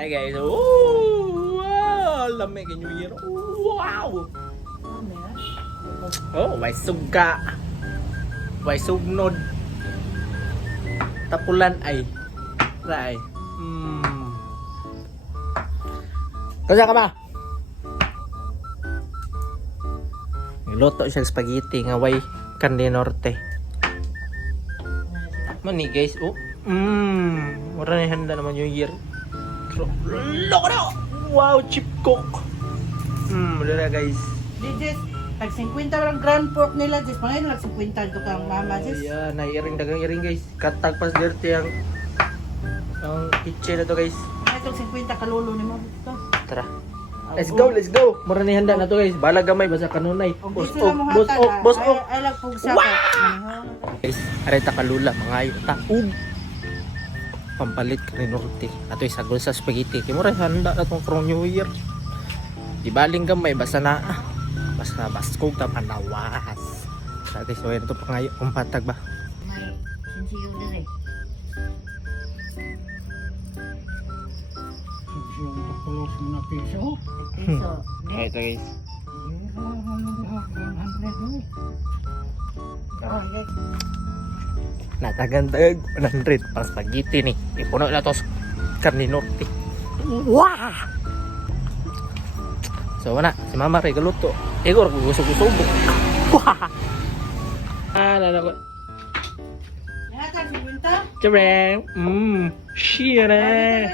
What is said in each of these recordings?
Hi guys. Oh, wow. Lamig ng New Year. Wow. Oh, may suga. May sugnod. Tapulan ay. Ray. Kaya ka ba? Niluto siyang spaghetti nga way Carne Norte. Mani guys. Oh. Mura na handa naman New Year. Loko na! Wow, chip cook. Wala na guys. Jis, tag 50 lang grand pork nila, Jis. Pangayon lang 50 ito kang mama, Jis. Yeah, nairing dagang iring guys. Katag pas dirty ang kitchen na to guys. Itong 50 kalulo ni mo dito. Tara. Let's go, let's go. Mura na handa na to guys. Balag gamay basta kanunay. Boss off. Ay lang pugsa Wow! ka. Guys, areta kalula mga ayo taog. Pampalit ka ni Norte. Ato isagol sa spaghetti. Kaya mura handa na tong from New Year. Di baling gamay basta na basta baskog ta panawas. Sa guys, so yan ito pangayo pampatag ba. May sinsiyo na rin. Piso. Okay, ito guys. Natagandag 100 para spaghetti ni. Ipuno na to sa Carne Norte. Wow! So wala, si Mama rin galuto. Igor, gusog-gusog. Wow! Nalala ko. Yata 50. Tiyarang! Shira!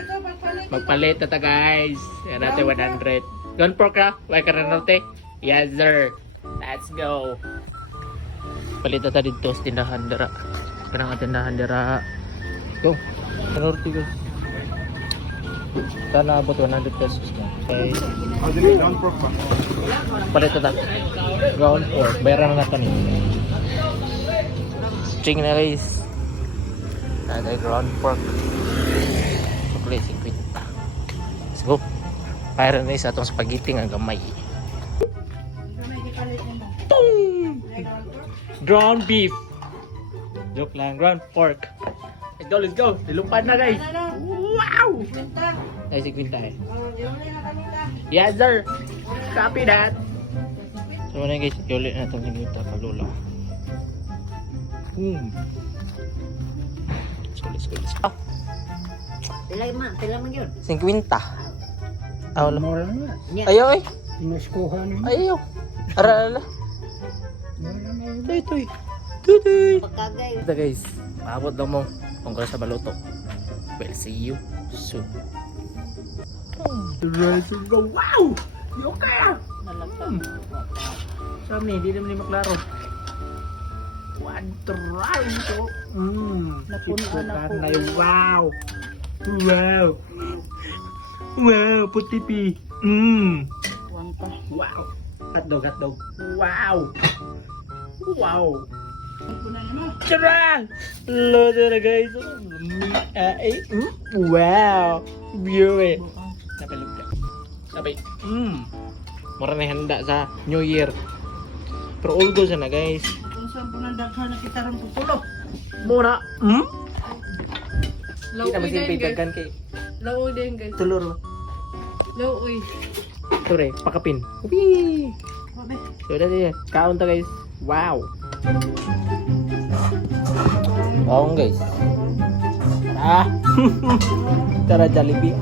Magpalit na ta guys. Yan natin 100. Gun pork na? Why Carne Norte? Yes sir. Let's go. Palit na ta dito sa tindahan dara. Kanang tindahan dara. Let's go. Carne Norte guys. Sana abot 100 pesos na. Okay. Palit na ta. Ground pork. Bayaran na natin eh. Ching na guys. Ada ground pork. Chocolate 50. Let's go. Para na isa itong spaghetti nga gamay. Boom! Ground beef. Joke lang. Ground pork. Let's go, let's go. Dilupad na guys. Wow! Ay, 50 eh. Yes sir. Copy that. So muna guys, ulit na itong hinuta kalula. Boom. Let's go, let's go. Pilay man yun. 50. Aw lang. Mura na. Ayaw eh. Inuskuha na. Ayaw. Arala. Tuy. Pagkagay. Ito guys, maabot lang mo kung sa baluto. We'll see you soon. Let's go. Wow! You okay? Sabi hindi naman yung maklaro. One try ito. Napunuan ako. Wow! Wow! Wow! Putipi! Huwag pa. Wow! Hotdog! Wow! Wow! Tara! Lodo na guys! Wow! Beauty! Napalog ka. Sabi, mura na handa sa New Year. Pero all goes na guys. Kung saan po nang daghan na kita rin pupulo. Mura! Kita Lauoy masilpi din guys. dagkan kay Lauoy din guys. tulor. Lauoy. Ture, pakapin. Upi! Babe. So dati yan. Kaon ta guys. Wow! Kaon guys. Tara! Tara Jollibee.